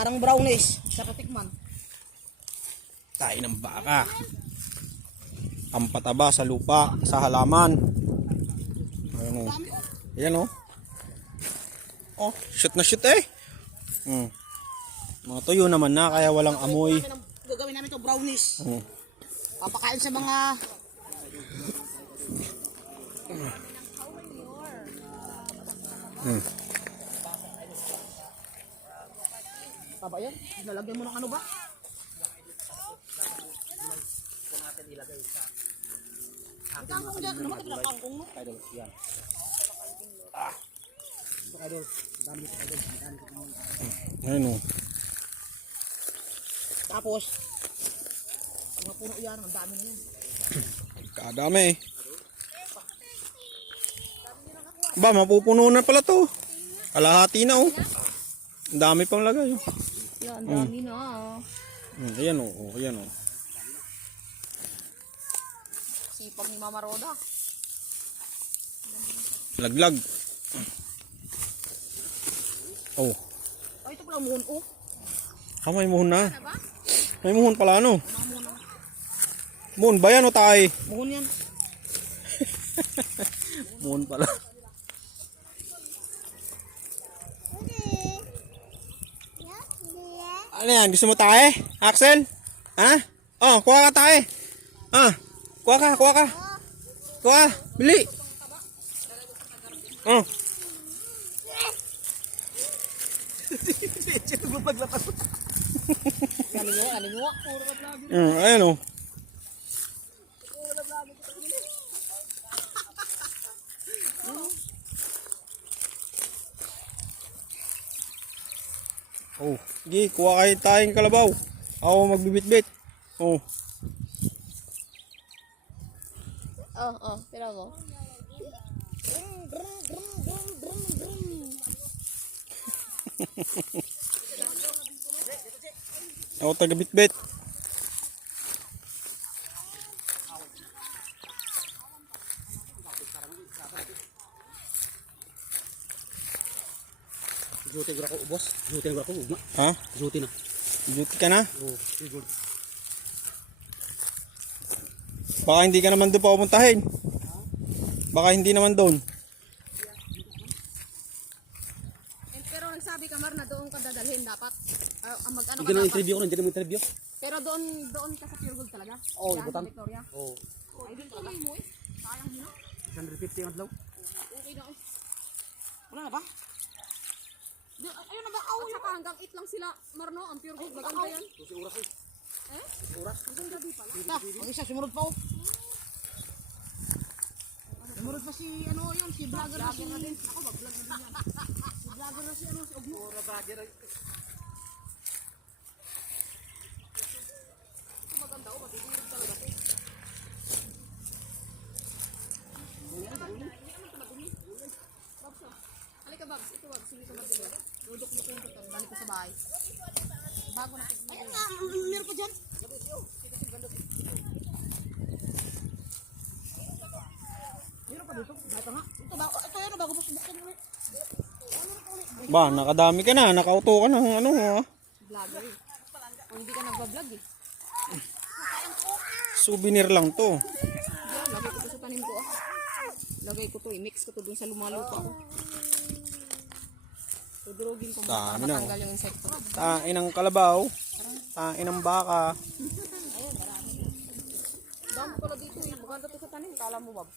parang brownish. Sa katikman. Tayo ng baka. Ang pataba sa lupa, sa halaman. Ayan o. Ayan o. Oh, shoot na shoot eh. Mga tuyo naman na, kaya walang amoy. Gagawin namin ito brownish. Oh. Papakain sa mga... Taba yan? Nalagyan mo ng ano ba? Ang kangkong dyan. Ano naman ito ng kangkong mo? Idol, yan. Idol. Dami ito idol. Ayun o. Tapos, pag napuno yan, ang dami na yan. Kadami eh. Ba, mapupuno na pala to. Kalahati na oh. Ang dami pang lagay oh. Yan, dami na. Ayan oh, ayan oh. Sipag ni Mama Roda. Laglag. Oh. Ay, ito pala muhon oh. May muhon na. May muhon pala ano. Muhon ba yan o tay? Muhon yan. Muhon pala. Ano yan? Gusto mo tae? Axel? Ha? Oh, kuha ka tae. Ah, kuha ka, kuha ka. Kuha, bili. Oh. Kaninyo. Ayan o. Oh, sige, kuha kayo tayong kalabaw. Ako magbibit-bit. Oh. Tira mo. Ako taga-bit-bit. Juti ko boss. Juti ko ugma. Ha? Juti na. Duty ka na? Oo, siguro. Baka hindi ka naman doon pa pupuntahin. Baka hindi naman doon. Pero nagsabi ka Mar na doon ka dadalhin dapat. Mag-ano Hindi na interview ko, hindi na interview. Pero doon ka sa Pure Gold talaga. Oo, Yan, ibutan. Victoria. Oo. Ay, doon tuloy mo eh. Sayang mo. 150 ang adlaw. Okay na. Wala na ba? Ayun na ba? At saka hanggang 8 lang sila Marno, ang Pure Gold. Maganda yan. Kasi oras eh. Eh? Oras. Hanggang gabi pala. Ang isa sumunod pa oh. Sumunod pa si ano yun, si vlogger na si... Ako mag-vlog na din yan. Si vlogger na si ano, si Ogno. Ora vlogger. Maganda oh, matidirig talaga to. Babs oh. Halika Babs, ito Babs, hindi ka madilig. Dudok-duk yung tutong, dali ko sa bahay. Bago na tignan. Ayun nga, meron pa dyan. Meron pa dito. Ito nga. Ito yun, bago buksan ulit. Ba, nakadami ka na. Nakauto ka na. Ano ha? Vlogger eh. O hindi ka nagbablog eh. Souvenir lang to. Yan, lagay ko to sa tanim ko ah. Lagay ko to eh, mix ko to dun sa lumalupa ko. Tudurugin ko Dami para na, matanggal yung insekto. Tain ng kalabaw. Tain ng baka. Dami pala dito eh, maganda to sa tanim. Kala mo Bob?